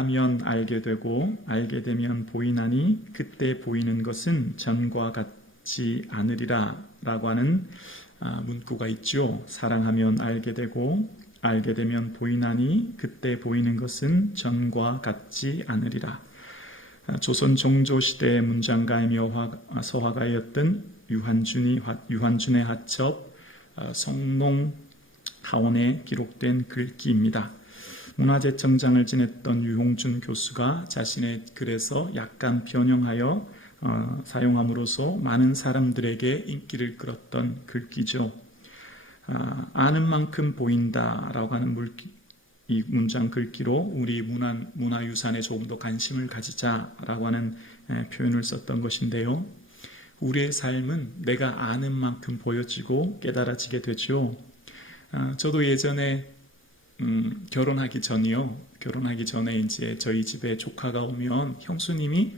사랑하면 알게 되고 알게 되면 보이나니 그때 보이는 것은 전과 같지 않으리라 라고 하는 문구가 있죠. 사랑하면 알게 되고 알게 되면 보이나니 그때 보이는 것은 전과 같지 않으리라. 조선 종조시대의 문장가이며 서화가였던 유한준의 하첩 성농 하원에 기록된 글귀입니다. 문화재청장을 지냈던 유홍준 교수가 자신의 글에서 약간 변형하여 사용함으로써 많은 사람들에게 인기를 끌었던 글귀죠. 아는 만큼 보인다라고 하는 이 문장 글귀로 우리 문화유산에 조금 더 관심을 가지자라고 하는 표현을 썼던 것인데요. 우리의 삶은 내가 아는 만큼 보여지고 깨달아지게 되죠. 저도 예전에 결혼하기 전에 이제 저희 집에 조카가 오면 형수님이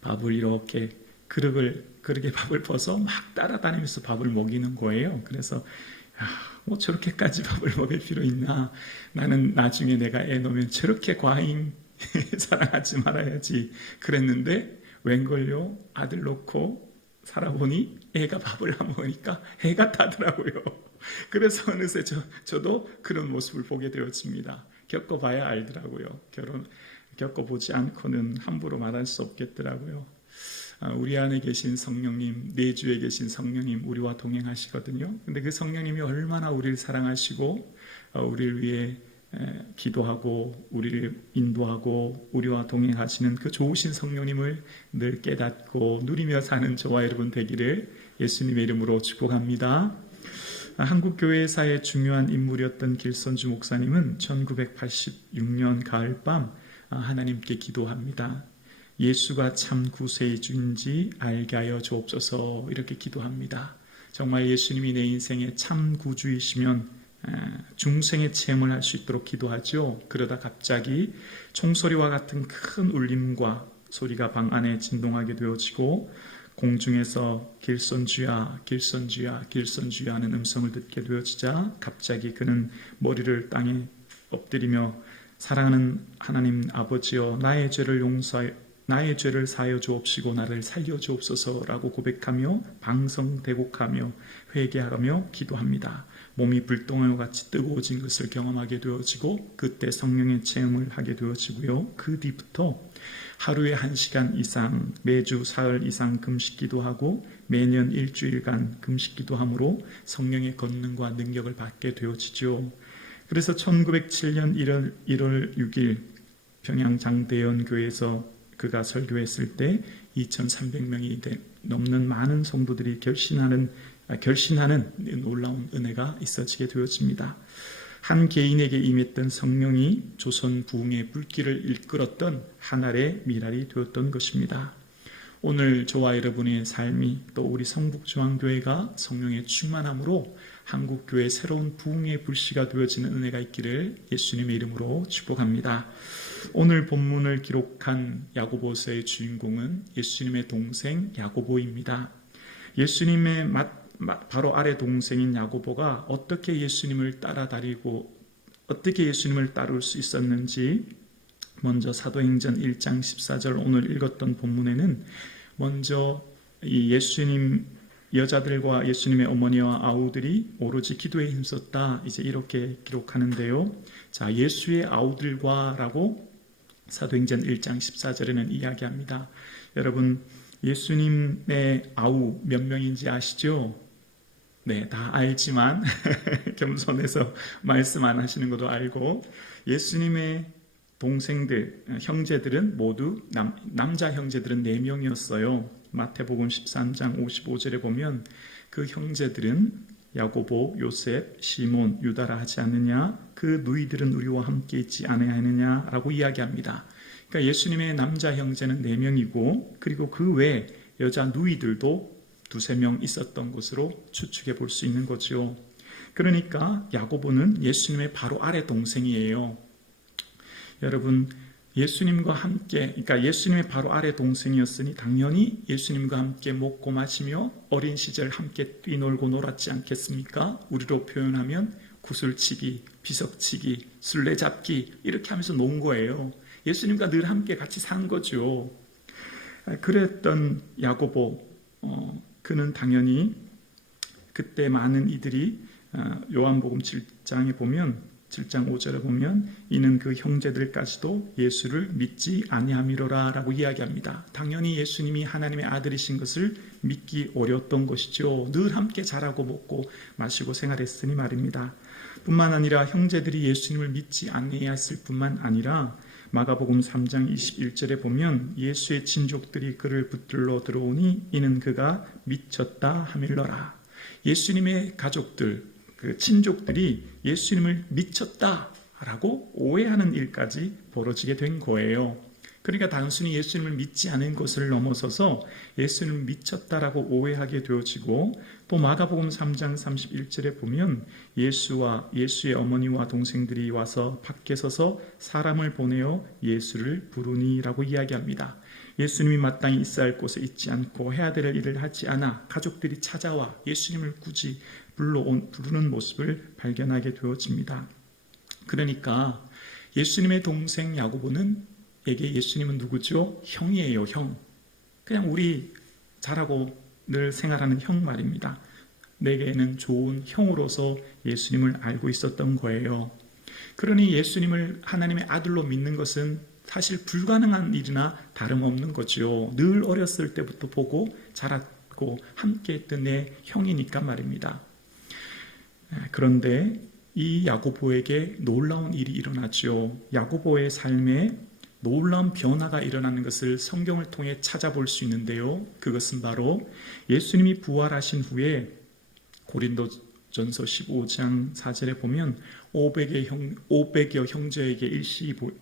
밥을 이렇게 그릇에 밥을 퍼서 막 따라다니면서 밥을 먹이는 거예요. 그래서 뭐 저렇게까지 밥을 먹일 필요 있나? 나는 나중에 내가 애 놓으면 저렇게 과잉 사랑하지 말아야지 그랬는데 웬걸요? 아들 놓고 살아보니 애가 밥을 안 먹으니까 애가 타더라고요. 그래서 어느새 저도 그런 모습을 보게 되었습니다. 겪어봐야 알더라고요. 겪어보지 않고는 함부로 말할 수 없겠더라고요. 우리 안에 계신 성령님, 내주에 계신 성령님 우리와 동행하시거든요. 근데 그 성령님이 얼마나 우리를 사랑하시고 우리를 위해 기도하고 우리를 인도하고 우리와 동행하시는 그 좋으신 성령님을 늘 깨닫고 누리며 사는 저와 여러분 되기를 예수님의 이름으로 축복합니다. 한국교회사의 중요한 인물이었던 길선주 목사님은 1986년 가을밤 하나님께 기도합니다. 예수가 참 구세의 주인지 알게 하여 주옵소서 이렇게 기도합니다. 정말 예수님이 내 인생의 참 구주이시면 중생의 체험을 할 수 있도록 기도하죠. 그러다 갑자기 총소리와 같은 큰 울림과 소리가 방 안에 진동하게 되어지고 공중에서 길선주야 길선주야 길선주야 하는 음성을 듣게 되어지자 갑자기 그는 머리를 땅에 엎드리며 사랑하는 하나님 아버지여 나의 죄를 사하여 주옵시고 나를 살려 주옵소서라고 고백하며 방성대곡하며 회개하며 기도합니다. 몸이 불덩이와 같이 뜨거워진 것을 경험하게 되어지고 그때 성령의 체험을 하게 되어지고요. 그 뒤부터 하루에 1시간 이상 매주 사흘 이상 금식기도 하고 매년 일주일간 금식기도 함으로 성령의 권능과 능력을 받게 되어지죠. 그래서 1907년 1월 6일 평양 장대현 교회에서 그가 설교했을 때 2,300명이 넘는 많은 성도들이 결신하는 놀라운 은혜가 있어지게 되어집니다. 한 개인에게 임했던 성령이 조선 부흥의 불길을 이끌었던 하늘의 미랄이 되었던 것입니다. 오늘 저와 여러분의 삶이 또 우리 성북중앙교회가 성령의 충만함으로 한국교회의 새로운 부흥의 불씨가 되어지는 은혜가 있기를 예수님의 이름으로 축복합니다. 오늘 본문을 기록한 야고보서의 주인공은 예수님의 동생 야고보입니다. 예수님의 바로 아래 동생인 야고보가 어떻게 예수님을 어떻게 예수님을 따를 수 있었는지 먼저 사도행전 1장 14절 오늘 읽었던 본문에는 먼저 이 예수님 여자들과 예수님의 어머니와 아우들이 오로지 기도에 힘썼다 이제 이렇게 기록하는데요. 자, 예수의 아우들과라고 사도행전 1장 14절에는 이야기합니다. 여러분 예수님의 아우 몇 명인지 아시죠? 네, 다 알지만 겸손해서 말씀 안 하시는 것도 알고 예수님의 동생들, 형제들은 모두 남자 형제들은 4명이었어요. 마태복음 13장 55절에 보면 그 형제들은 야고보, 요셉, 시몬, 유다라 하지 않느냐? 그 누이들은 우리와 함께 있지 않아야 하느냐라고 이야기합니다. 그러니까 예수님의 남자 형제는 4명이고 그리고 그 외 여자 누이들도 2-3명 있었던 것으로 추측해 볼 수 있는 거죠. 그러니까 야고보는 예수님의 바로 아래 동생이에요. 여러분 예수님과 함께, 그러니까 예수님의 바로 아래 동생이었으니 당연히 예수님과 함께 먹고 마시며 어린 시절 함께 뛰놀고 놀았지 않겠습니까? 우리로 표현하면 구슬치기, 비석치기, 술래잡기 이렇게 하면서 논 거예요. 예수님과 늘 함께 같이 산 거죠. 그랬던 야고보, 그는 당연히 그때 많은 이들이 요한복음 7장에 보면 7장 5절에 보면 이는 그 형제들까지도 예수를 믿지 아니함이로라 라고 이야기합니다. 당연히 예수님이 하나님의 아들이신 것을 믿기 어려웠던 것이죠. 늘 함께 자라고 먹고 마시고 생활했으니 말입니다. 뿐만 아니라 형제들이 예수님을 믿지 아니했을 뿐만 아니라 마가복음 3장 21절에 보면 예수의 친족들이 그를 붙들러 들어오니 이는 그가 미쳤다 하밀러라. 예수님의 가족들, 그 친족들이 예수님을 미쳤다라고 오해하는 일까지 벌어지게 된 거예요. 그러니까 단순히 예수님을 믿지 않은 것을 넘어서서 예수님을 미쳤다라고 오해하게 되어지고, 또 마가복음 3장 31절에 보면 예수와 예수의 어머니와 동생들이 와서 밖에 서서 사람을 보내어 예수를 부르니라고 이야기합니다. 예수님이 마땅히 있어야 할 곳에 있지 않고 해야 될 일을 하지 않아 가족들이 찾아와 예수님을 굳이 부르는 모습을 발견하게 되어집니다. 그러니까 예수님의 동생 야고보에게 예수님은 누구죠? 형이에요, 형. 그냥 우리 잘하고 늘 생활하는 형 말입니다. 내게는 좋은 형으로서 예수님을 알고 있었던 거예요. 그러니 예수님을 하나님의 아들로 믿는 것은 사실 불가능한 일이나 다름없는 거죠. 늘 어렸을 때부터 보고 자랐고 함께했던 내 형이니까 말입니다. 그런데 이 야고보에게 놀라운 일이 일어나죠. 야고보의 삶에 놀라운 변화가 일어나는 것을 성경을 통해 찾아볼 수 있는데요. 그것은 바로 예수님이 부활하신 후에 고린도전서 15장 4절에 보면 500여 형제에게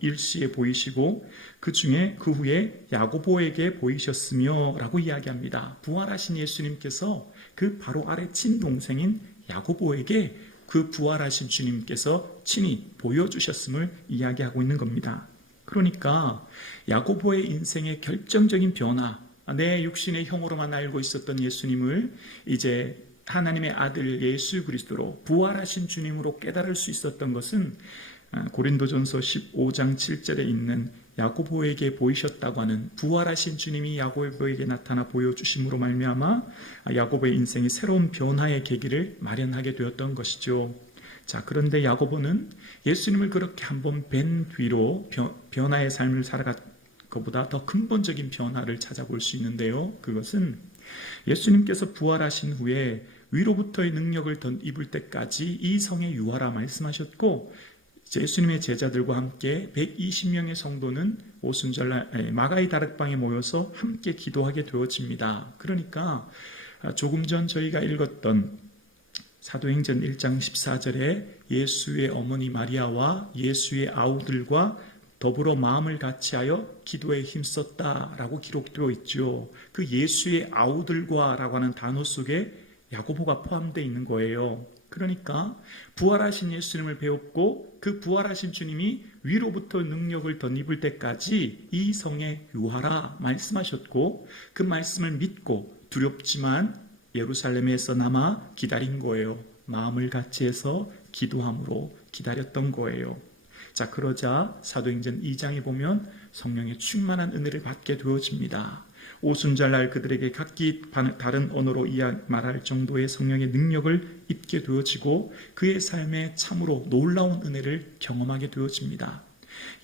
일시에 보이시고 그 후에 야고보에게 보이셨으며 라고 이야기합니다. 부활하신 예수님께서 그 바로 아래 친동생인 야고보에게 그 부활하신 주님께서 친히 보여주셨음을 이야기하고 있는 겁니다. 그러니까 야고보의 인생의 결정적인 변화, 내 육신의 형으로만 알고 있었던 예수님을 이제 하나님의 아들 예수 그리스도로 부활하신 주님으로 깨달을 수 있었던 것은 고린도전서 15장 7절에 있는 야고보에게 보이셨다고 하는 부활하신 주님이 야고보에게 나타나 보여주심으로 말미암아 야고보의 인생이 새로운 변화의 계기를 마련하게 되었던 것이죠. 자, 그런데 야고보는 예수님을 그렇게 한번 뵌 뒤로 변화의 삶을 살아갈 것보다 더 근본적인 변화를 찾아볼 수 있는데요. 그것은 예수님께서 부활하신 후에 위로부터의 능력을 입을 때까지 이 성에 유하라 말씀하셨고, 예수님의 제자들과 함께 120명의 성도는 오순절날 마가의 다락방에 모여서 함께 기도하게 되어집니다. 그러니까 조금 전 저희가 읽었던 사도행전 1장 14절에 예수의 어머니 마리아와 예수의 아우들과 더불어 마음을 같이하여 기도에 힘썼다라고 기록되어 있죠. 그 예수의 아우들과 라고 하는 단어 속에 야고보가 포함되어 있는 거예요. 그러니까 부활하신 예수님을 배웠고 그 부활하신 주님이 위로부터 능력을 덧입을 때까지 이 성에 유하라 말씀하셨고, 그 말씀을 믿고 두렵지만 예루살렘에서 남아 기다린 거예요. 마음을 같이 해서 기도함으로 기다렸던 거예요. 자, 그러자 사도행전 2장에 보면 성령의 충만한 은혜를 받게 되어집니다. 오순절날 그들에게 각기 다른 언어로 말할 정도의 성령의 능력을 입게 되어지고 그의 삶에 참으로 놀라운 은혜를 경험하게 되어집니다.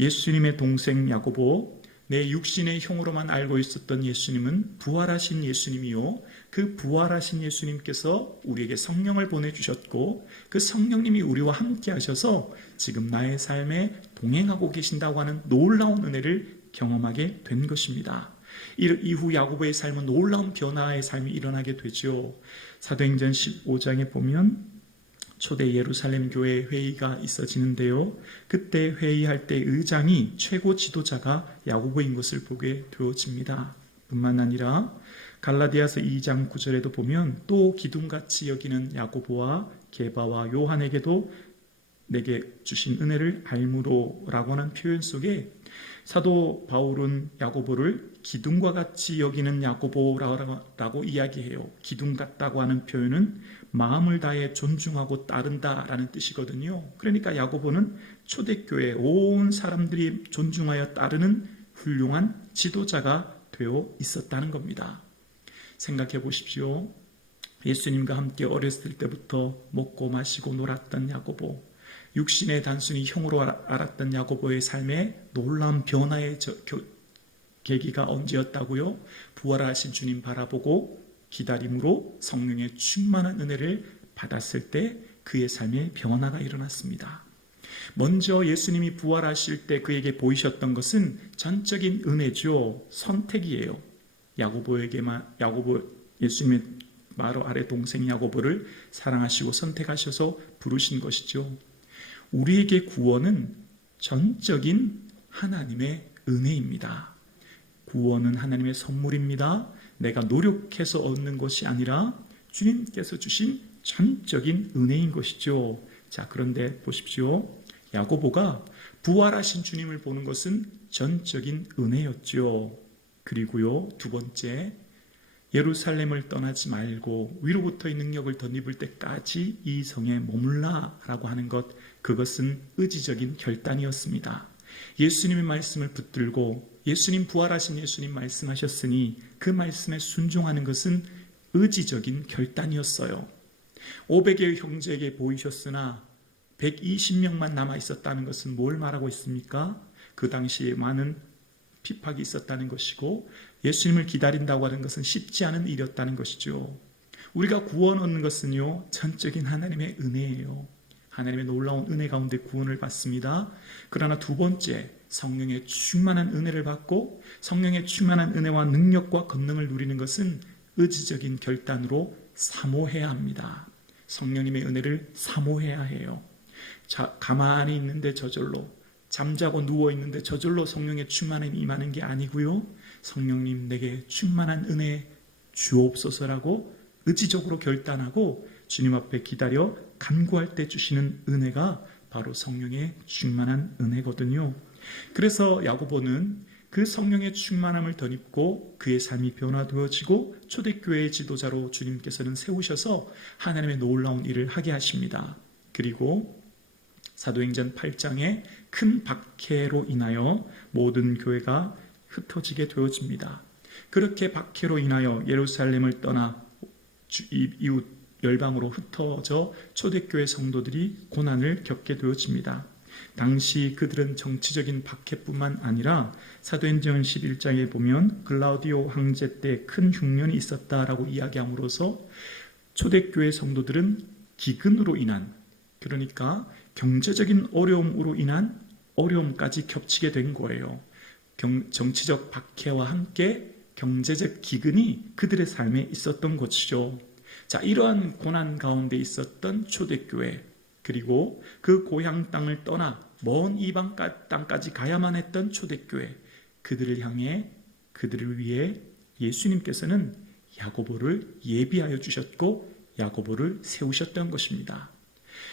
예수님의 동생 야고보, 내 육신의 형으로만 알고 있었던 예수님은 부활하신 예수님이요, 그 부활하신 예수님께서 우리에게 성령을 보내주셨고 그 성령님이 우리와 함께 하셔서 지금 나의 삶에 동행하고 계신다고 하는 놀라운 은혜를 경험하게 된 것입니다. 이후 야고보의 삶은 놀라운 변화의 삶이 일어나게 되죠. 사도행전 15장에 보면 초대 예루살렘 교회 회의가 있어지는데요. 그때 회의할 때 의장이 최고 지도자가 야고보인 것을 보게 되어집니다. 뿐만 아니라 갈라디아서 2장 9절에도 보면 또 기둥같이 여기는 야고보와 게바와 요한에게도 내게 주신 은혜를 알므로라고 하는 표현 속에 사도 바울은 야고보를 기둥과 같이 여기는 야고보라고 이야기해요. 기둥 같다고 하는 표현은 마음을 다해 존중하고 따른다라는 뜻이거든요. 그러니까 야고보는 초대교회 온 사람들이 존중하여 따르는 훌륭한 지도자가 되어 있었다는 겁니다. 생각해 보십시오. 예수님과 함께 어렸을 때부터 먹고 마시고 놀았던 야고보, 육신의 단순히 형으로 알았던 야고보의 삶에 놀라운 변화의 계기가 언제였다고요? 부활하신 주님 바라보고 기다림으로 성령의 충만한 은혜를 받았을 때 그의 삶에 변화가 일어났습니다. 먼저 예수님이 부활하실 때 그에게 보이셨던 것은 전적인 은혜죠. 선택이에요. 예수님의 바로 아래 동생 야고보를 사랑하시고 선택하셔서 부르신 것이죠. 우리에게 구원은 전적인 하나님의 은혜입니다. 구원은 하나님의 선물입니다. 내가 노력해서 얻는 것이 아니라 주님께서 주신 전적인 은혜인 것이죠. 자, 그런데 보십시오. 야고보가 부활하신 주님을 보는 것은 전적인 은혜였죠. 그리고요, 두 번째, 예루살렘을 떠나지 말고 위로부터의 능력을 덧입을 때까지 이 성에 머물라 라고 하는 것, 그것은 의지적인 결단이었습니다. 예수님의 말씀을 붙들고 예수님 부활하신 예수님 말씀하셨으니 그 말씀에 순종하는 것은 의지적인 결단이었어요. 500의 형제에게 보이셨으나 120명만 남아 있었다는 것은 뭘 말하고 있습니까? 그 당시에 많은 핍박이 있었다는 것이고 예수님을 기다린다고 하는 것은 쉽지 않은 일이었다는 것이죠. 우리가 구원 얻는 것은요, 전적인 하나님의 은혜예요. 하나님의 놀라운 은혜 가운데 구원을 받습니다. 그러나 두 번째, 성령의 충만한 은혜를 받고 성령의 충만한 은혜와 능력과 권능을 누리는 것은 의지적인 결단으로 사모해야 합니다. 성령님의 은혜를 사모해야 해요. 자, 가만히 있는데 저절로, 잠자고 누워있는데 저절로 성령의 충만함이 임하는 게 아니고요, 성령님 내게 충만한 은혜 주옵소서라고 의지적으로 결단하고 주님 앞에 기다려 간구할 때 주시는 은혜가 바로 성령의 충만한 은혜거든요. 그래서 야고보는 그 성령의 충만함을 덧입고 그의 삶이 변화되어지고 초대교회의 지도자로 주님께서는 세우셔서 하나님의 놀라운 일을 하게 하십니다. 그리고 사도행전 8장에 큰 박해로 인하여 모든 교회가 흩어지게 되어집니다. 그렇게 박해로 인하여 예루살렘을 떠나 이웃 열방으로 흩어져 초대교회 성도들이 고난을 겪게 되어집니다. 당시 그들은 정치적인 박해뿐만 아니라 사도행전 11장에 보면 글라우디오 황제 때 큰 흉년이 있었다라고 이야기함으로써 초대교회 성도들은 기근으로 인한, 그러니까 경제적인 어려움으로 인한 어려움까지 겹치게 된 거예요. 정치적 박해와 함께 경제적 기근이 그들의 삶에 있었던 것이죠. 자, 이러한 고난 가운데 있었던 초대교회, 그리고 그 고향 땅을 떠나 먼 이방 땅까지 가야만 했던 초대교회, 그들을 향해, 그들을 위해 예수님께서는 야고보를 예비하여 주셨고 야고보를 세우셨던 것입니다.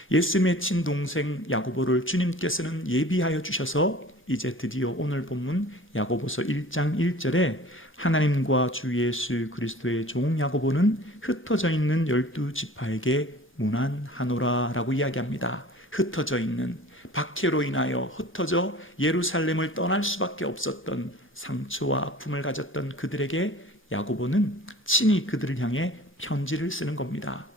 예수님의 친동생 야고보를 주님께서는 예비하여 주셔서 이제 드디어 오늘 본문 야고보서 1장 1절에 하나님과 주 예수 그리스도의 종 야고보는 흩어져 있는 12지파에게 문안하노라 라고 이야기합니다. 흩어져 있는, 박해로 인하여 흩어져 예루살렘을 떠날 수밖에 없었던 상처와 아픔을 가졌던 그들에게 야고보는 친히 그들을 향해 편지를 쓰는 겁니다.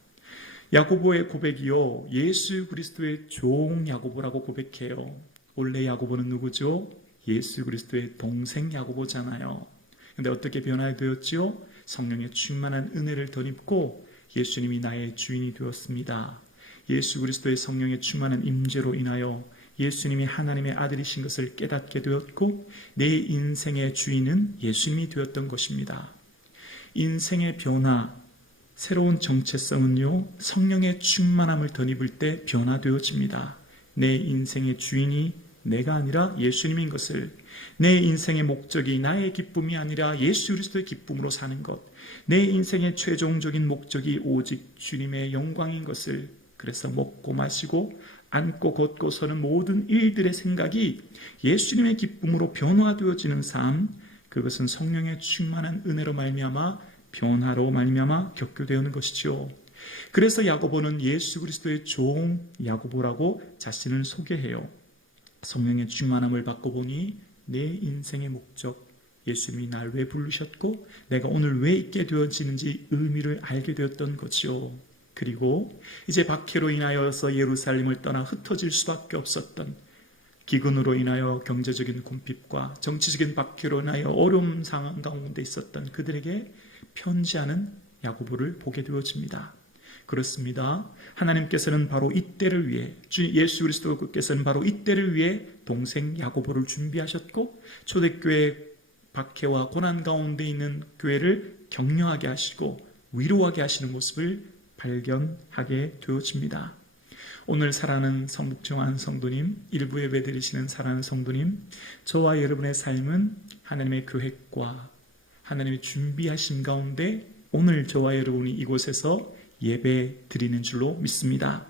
야고보의 고백이요, 예수 그리스도의 종 야고보라고 고백해요. 원래 야고보는 누구죠? 예수 그리스도의 동생 야고보잖아요. 근데 어떻게 변화되었죠? 성령의 충만한 은혜를 덧입고 예수님이 나의 주인이 되었습니다. 예수 그리스도의 성령의 충만한 임재로 인하여 예수님이 하나님의 아들이신 것을 깨닫게 되었고 내 인생의 주인은 예수님이 되었던 것입니다. 인생의 변화, 새로운 정체성은요, 성령의 충만함을 덧입을 때 변화되어집니다. 내 인생의 주인이 내가 아니라 예수님인 것을, 내 인생의 목적이 나의 기쁨이 아니라 예수 그리스도의 기쁨으로 사는 것, 내 인생의 최종적인 목적이 오직 주님의 영광인 것을 그래서 먹고 마시고 앉고 걷고 서는 모든 일들의 생각이 예수님의 기쁨으로 변화되어지는 삶, 그것은 성령의 충만한 은혜로 말미암아 변화로 말미암아 겪게 되는 것이죠. 그래서 야고보는 예수 그리스도의 종 야고보라고 자신을 소개해요. 성령의 충만함을 받고 보니 내 인생의 목적, 예수님이 날 왜 부르셨고 내가 오늘 왜 있게 되어지는지 의미를 알게 되었던 거죠. 그리고 이제 박해로 인하여서 예루살렘을 떠나 흩어질 수밖에 없었던, 기근으로 인하여 경제적인 궁핍과 정치적인 박해로 인하여 어려운 상황 가운데 있었던 그들에게 편지하는 야고보를 보게 되어집니다. 그렇습니다. 하나님께서는 바로 이때를 위해, 주 예수 그리스도께서는 바로 이때를 위해 동생 야고보를 준비하셨고 초대교회 박해와 고난 가운데 있는 교회를 격려하게 하시고 위로하게 하시는 모습을 발견하게 되어집니다. 오늘 사랑하는 성북정한 성도님, 일부 예배 드리시는 사랑하는 성도님, 저와 여러분의 삶은 하나님의 계획과 하나님의 준비하심 가운데 오늘 저와 여러분이 이곳에서 예배 드리는 줄로 믿습니다.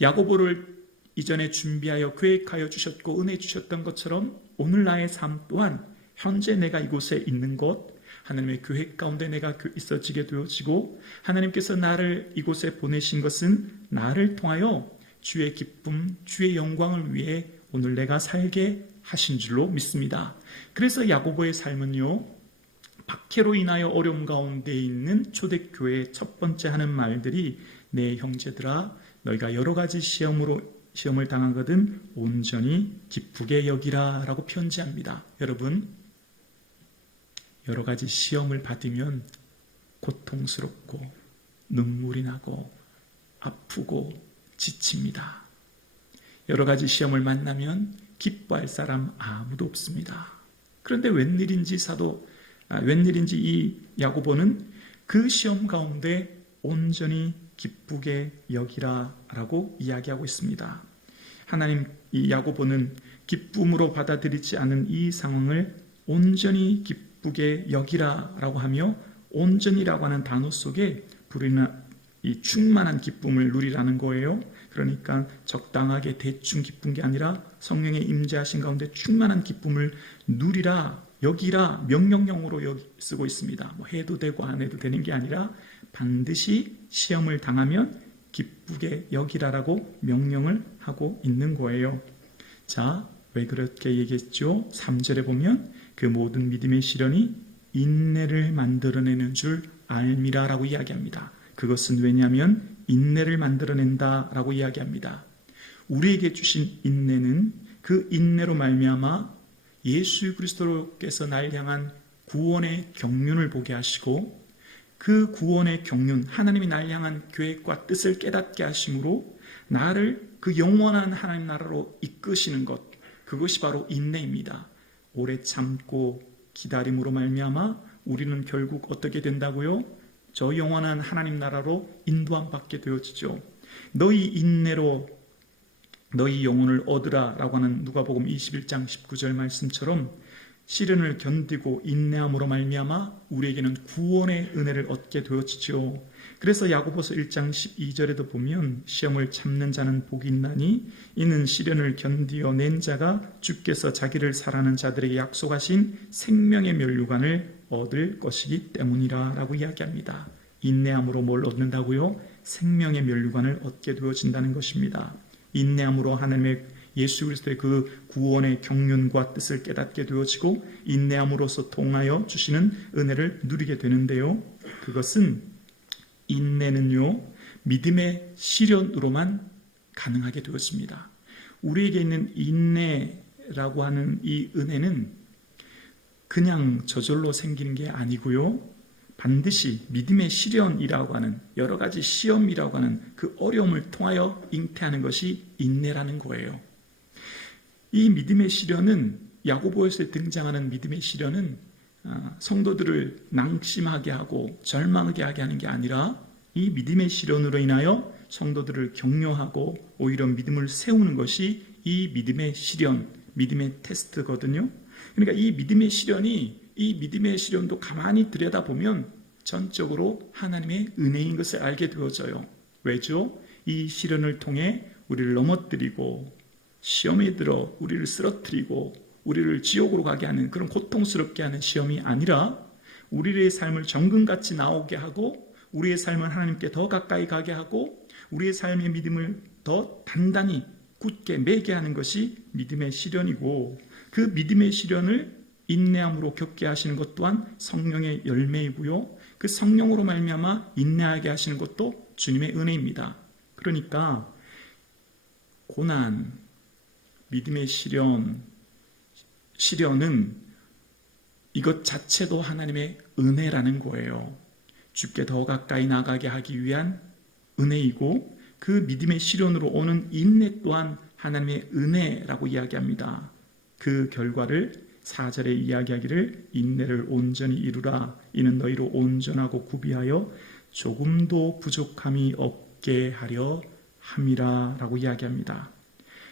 야고보를 이전에 준비하여 계획하여 주셨고 은혜 주셨던 것처럼 오늘 나의 삶 또한 현재 내가 이곳에 있는 것, 하나님의 계획 가운데 내가 있어지게 되어지고 하나님께서 나를 이곳에 보내신 것은 나를 통하여 주의 기쁨, 주의 영광을 위해 오늘 내가 살게 하신 줄로 믿습니다. 그래서 야고보의 삶은요, 박해로 인하여 어려움 가운데 있는 초대교회의 첫 번째 하는 말들이 내 형제들아 너희가 여러 가지 시험을 당하거든 온전히 기쁘게 여기라 라고 편지합니다. 여러분, 여러 가지 시험을 받으면 고통스럽고 눈물이 나고 아프고 지칩니다. 여러 가지 시험을 만나면 기뻐할 사람 아무도 없습니다. 그런데 웬일인지 이 야고보는 그 시험 가운데 온전히 기쁘게 여기라 라고 이야기하고 있습니다. 하나님, 이 야고보는 기쁨으로 받아들이지 않은 이 상황을 온전히 기쁘게 여기라 라고 하며 온전히라고 하는 단어 속에 이 충만한 기쁨을 누리라는 거예요. 그러니까 적당하게 대충 기쁜 게 아니라 성령의 임재하신 가운데 충만한 기쁨을 누리라, 여기라 명령형으로 쓰고 있습니다. 뭐 해도 되고 안 해도 되는 게 아니라 반드시 시험을 당하면 기쁘게 여기라라고 명령을 하고 있는 거예요. 자, 왜 그렇게 얘기했죠? 3절에 보면 그 모든 믿음의 시련이 인내를 만들어내는 줄 알미라라고 이야기합니다. 그것은 왜냐하면 인내를 만들어낸다라고 이야기합니다. 우리에게 주신 인내는 그 인내로 말미암아 예수 그리스도께서 날 향한 구원의 경륜을 보게 하시고 그 구원의 경륜, 하나님이 날 향한 계획과 뜻을 깨닫게 하심으로 나를 그 영원한 하나님 나라로 이끄시는 것, 그것이 바로 인내입니다. 오래 참고 기다림으로 말미암아 우리는 결국 어떻게 된다고요? 저 영원한 하나님 나라로 인도함 받게 되어지죠. 너희 인내로 너희 영혼을 얻으라 라고 하는 누가복음 21장 19절 말씀처럼 시련을 견디고 인내함으로 말미암아 우리에게는 구원의 은혜를 얻게 되어지죠. 그래서 야고보서 1장 12절에도 보면 시험을 참는 자는 복이 있나니 이는 시련을 견디어 낸 자가 주께서 자기를 사랑하는 자들에게 약속하신 생명의 면류관을 얻을 것이기 때문이라 라고 이야기합니다. 인내함으로 뭘 얻는다고요? 생명의 면류관을 얻게 되어진다는 것입니다. 인내함으로 하나님의 예수 그리스도의 그 구원의 경륜과 뜻을 깨닫게 되어지고 인내함으로써 통하여 주시는 은혜를 누리게 되는데요. 그것은 인내는요, 믿음의 시련으로만 가능하게 되었습니다. 우리에게 있는 인내라고 하는 이 은혜는 그냥 저절로 생기는 게 아니고요, 반드시 믿음의 시련이라고 하는 여러 가지 시험이라고 하는 그 어려움을 통하여 잉태하는 것이 인내라는 거예요. 이 믿음의 시련은, 야고보서에 등장하는 믿음의 시련은 성도들을 낙심하게 하고 절망하게 하게 하는 게 아니라 이 믿음의 시련으로 인하여 성도들을 격려하고 오히려 믿음을 세우는 것이 이 믿음의 시련, 믿음의 테스트거든요. 그러니까 이 믿음의 시련도 가만히 들여다보면 전적으로 하나님의 은혜인 것을 알게 되어져요. 왜죠? 이 시련을 통해 우리를 넘어뜨리고 시험에 들어 우리를 쓰러뜨리고 우리를 지옥으로 가게 하는 그런 고통스럽게 하는 시험이 아니라 우리의 삶을 정금같이 나오게 하고 우리의 삶을 하나님께 더 가까이 가게 하고 우리의 삶의 믿음을 더 단단히 굳게 매게 하는 것이 믿음의 시련이고, 그 믿음의 시련을 인내함으로 겪게 하시는 것 또한 성령의 열매이고요, 그 성령으로 말미암아 인내하게 하시는 것도 주님의 은혜입니다. 그러니까 고난, 믿음의 시련은 이것 자체도 하나님의 은혜라는 거예요. 주께 더 가까이 나가게 하기 위한 은혜이고, 그 믿음의 시련으로 오는 인내 또한 하나님의 은혜라고 이야기합니다. 그 결과를 4절에 이야기하기를 인내를 온전히 이루라. 이는 너희로 온전하고 구비하여 조금도 부족함이 없게 하려 함이라 라고 이야기합니다.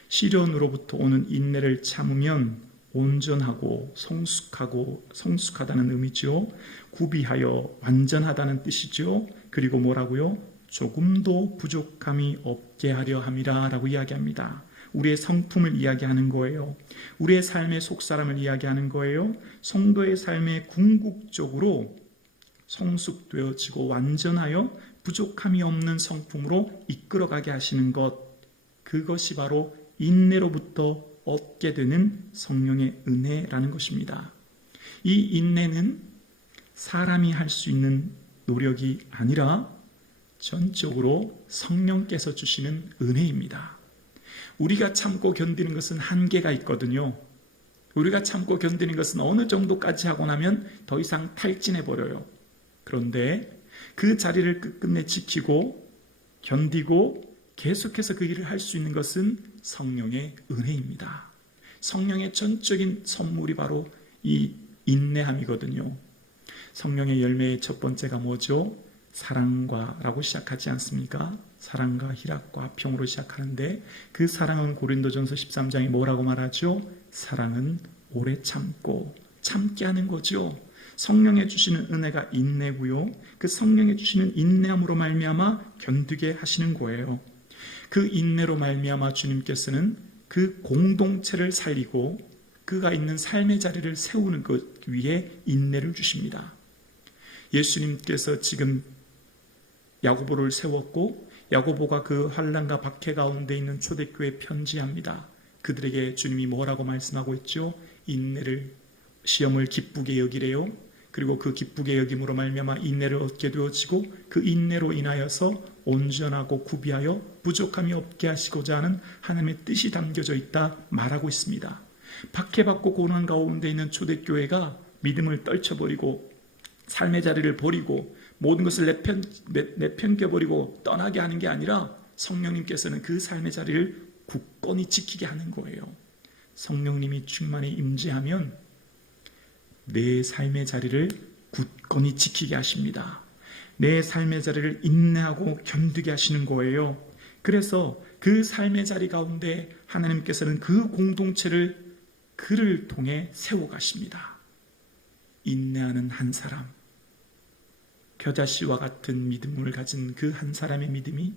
시련으로부터 오는 인내를 참으면 온전하고 성숙하다는 의미죠. 구비하여 완전하다는 뜻이죠. 그리고 뭐라고요? 조금도 부족함이 없게 하려 함이라 라고 이야기합니다. 우리의 성품을 이야기하는 거예요. 우리의 삶의 속사람을 이야기하는 거예요. 성도의 삶에 궁극적으로 성숙되어지고 완전하여 부족함이 없는 성품으로 이끌어가게 하시는 것, 그것이 바로 인내로부터 얻게 되는 성령의 은혜라는 것입니다. 이 인내는 사람이 할 수 있는 노력이 아니라 전적으로 성령께서 주시는 은혜입니다. 우리가 참고 견디는 것은 한계가 있거든요. 우리가 참고 견디는 것은 어느 정도까지 하고 나면 더 이상 탈진해버려요. 그런데 그 자리를 끝끝내 지키고 견디고 계속해서 그 일을 할 수 있는 것은 성령의 은혜입니다. 성령의 전적인 선물이 바로 이 인내함이거든요. 성령의 열매의 첫 번째가 뭐죠? 사랑과 라고 시작하지 않습니까? 사랑과 희락과 화평으로 시작하는데, 그 사랑은 고린도전서 13장에 뭐라고 말하죠? 사랑은 오래 참게 하는 거죠. 성령에 주시는 은혜가 인내고요, 그 성령에 주시는 인내함으로 말미암아 견디게 하시는 거예요. 그 인내로 말미암아 주님께서는 그 공동체를 살리고 그가 있는 삶의 자리를 세우는 것 위에 인내를 주십니다. 예수님께서 지금 야고보를 세웠고, 야고보가 그 환난과 박해 가운데 있는 초대교회에 편지합니다. 그들에게 주님이 뭐라고 말씀하고 있죠? 인내를, 시험을 기쁘게 여기래요. 그리고 그 기쁘게 여김으로 말미암아 인내를 얻게 되어지고, 그 인내로 인하여서 온전하고 구비하여 부족함이 없게 하시고자 하는 하나님의 뜻이 담겨져 있다 말하고 있습니다. 박해받고 고난 가운데 있는 초대교회가 믿음을 떨쳐버리고 삶의 자리를 버리고 모든 것을 내팽겨버리고 떠나게 하는 게 아니라 성령님께서는 그 삶의 자리를 굳건히 지키게 하는 거예요. 성령님이 충만히 임재하면 내 삶의 자리를 굳건히 지키게 하십니다. 내 삶의 자리를 인내하고 견디게 하시는 거예요. 그래서 그 삶의 자리 가운데 하나님께서는 그 공동체를 그를 통해 세워가십니다. 인내하는 한 사람, 겨자씨와 같은 믿음을 가진 그 한 사람의 믿음이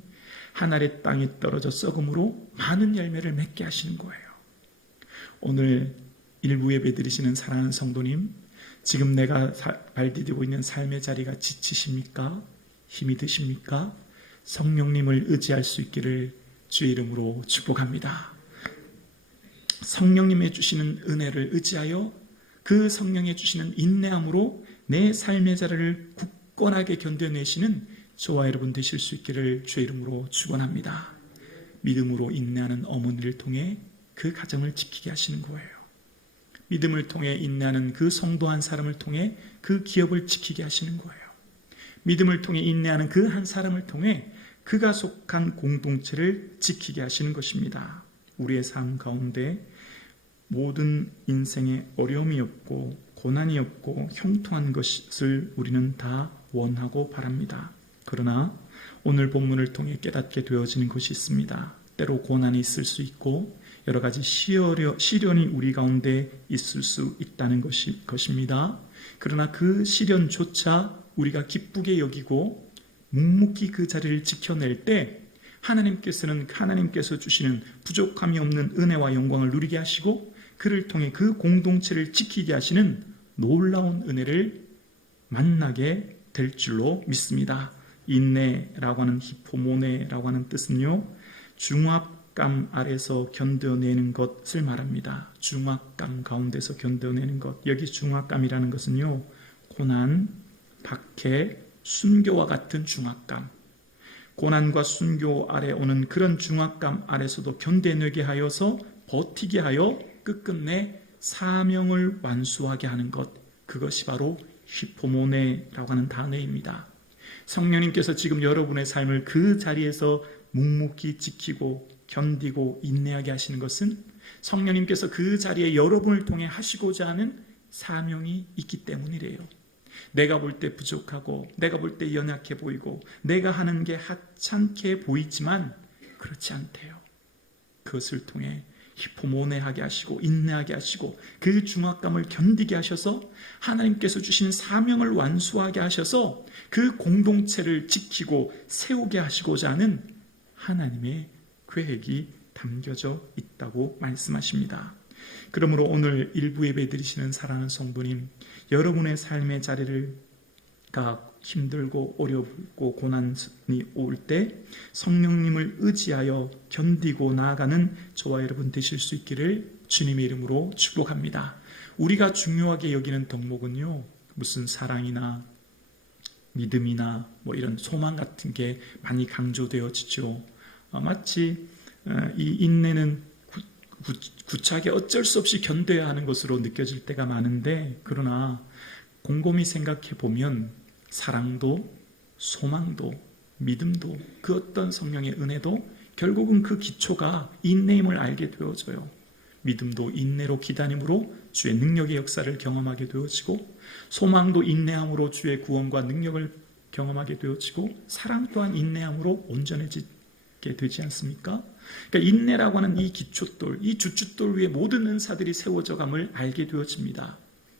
하늘의 땅에 떨어져 썩음으로 많은 열매를 맺게 하시는 거예요. 오늘 일부 예배 드리시는 사랑하는 성도님, 지금 내가 발디디고 있는 삶의 자리가 지치십니까? 힘이 드십니까? 성령님을 의지할 수 있기를 주의 이름으로 축복합니다. 성령님의 주시는 은혜를 의지하여 그 성령의 주시는 인내함으로 내 삶의 자리를 굳건하게 견뎌내시는 저와 여러분 되실 수 있기를 주의 이름으로 축원합니다. 믿음으로 인내하는 어머니를 통해 그 가정을 지키게 하시는 거예요. 믿음을 통해 인내하는 그 성도 한 사람을 통해 그 기업을 지키게 하시는 거예요. 믿음을 통해 인내하는 그 한 사람을 통해 그가 속한 공동체를 지키게 하시는 것입니다. 우리의 삶 가운데 모든 인생에 어려움이 없고 고난이 없고 형통한 것을 우리는 다 원하고 바랍니다. 그러나 오늘 본문을 통해 깨닫게 되어지는 것이 있습니다. 때로 고난이 있을 수 있고 여러 가지 시련이 우리 가운데 있을 수 있다는 것입니다. 그러나 그 시련조차 우리가 기쁘게 여기고 묵묵히 그 자리를 지켜낼 때 하나님께서 주시는 부족함이 없는 은혜와 영광을 누리게 하시고 그를 통해 그 공동체를 지키게 하시는 놀라운 은혜를 만나게 될 줄로 믿습니다. 인내라고 하는 히포모네라고 하는 뜻은요, 중압감 아래서 견뎌내는 것을 말합니다. 중압감 가운데서 견뎌내는 것. 여기 중압감이라는 것은요, 고난, 박해, 순교와 같은 중압감, 고난과 순교 아래 오는 그런 중압감 아래서도 견뎌내게 하여서 버티게 하여 끝끝내 사명을 완수하게 하는 것, 그것이 바로 히포모네라고 하는 단어입니다. 성령님께서 지금 여러분의 삶을 그 자리에서 묵묵히 지키고 견디고 인내하게 하시는 것은 성령님께서 그 자리에 여러분을 통해 하시고자 하는 사명이 있기 때문이래요. 내가 볼 때 부족하고 내가 볼 때 연약해 보이고 내가 하는 게 하찮게 보이지만 그렇지 않대요. 그것을 통해 히포모네하게 하시고 인내하게 하시고 그 중압감을 견디게 하셔서 하나님께서 주신 사명을 완수하게 하셔서 그 공동체를 지키고 세우게 하시고자 하는 하나님의 계획이 담겨져 있다고 말씀하십니다. 그러므로 오늘 일부 예배 드리시는 사랑하는 성도님, 여러분의 삶의 자리를 힘들고 어렵고 고난이 올 때 성령님을 의지하여 견디고 나아가는 저와 여러분 되실 수 있기를 주님의 이름으로 축복합니다. 우리가 중요하게 여기는 덕목은요, 무슨 사랑이나 믿음이나 이런 소망 같은 게 많이 강조되어지죠. 마치 이 인내는 구차하게 어쩔 수 없이 견뎌야 하는 것으로 느껴질 때가 많은데, 그러나 곰곰이 생각해 보면 사랑도 소망도 믿음도 그 어떤 성령의 은혜도 결국은 그 기초가 인내임을 알게 되어져요. 믿음도 인내로 기다림으로 주의 능력의 역사를 경험하게 되어지고, 소망도 인내함으로 주의 구원과 능력을 경험하게 되어지고, 사랑 또한 인내함으로 온전해지게 되지 않습니까? 그러니까 인내라고 하는 이 기초돌, 이 주춧돌 위에 모든 은사들이 세워져감을 알게 되어집니다.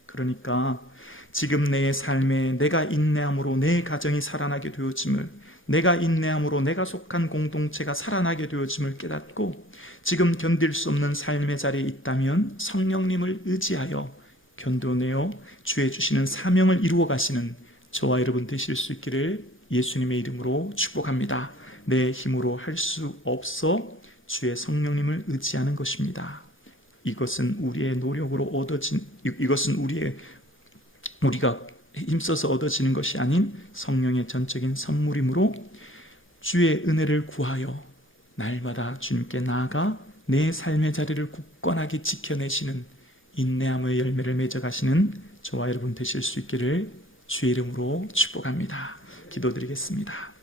그러니까 지금 내 삶에 내가 인내함으로 내 가정이 살아나게 되어짐을, 내가 인내함으로 내가 속한 공동체가 살아나게 되어짐을 깨닫고 지금 견딜 수 없는 삶의 자리에 있다면 성령님을 의지하여 견뎌내어 주의 주시는 사명을 이루어 가시는 저와 여러분 되실 수 있기를 예수님의 이름으로 축복합니다. 내 힘으로 할 수 없어 주의 성령님을 의지하는 것입니다. 이것은 우리의 노력으로 얻어진, 이것은 우리가 힘써서 얻어지는 것이 아닌 성령의 전적인 선물이므로 주의 은혜를 구하여 날마다 주님께 나아가 내 삶의 자리를 굳건하게 지켜내시는 인내함의 열매를 맺어가시는 저와 여러분 되실 수 있기를 주의 이름으로 축복합니다. 기도드리겠습니다.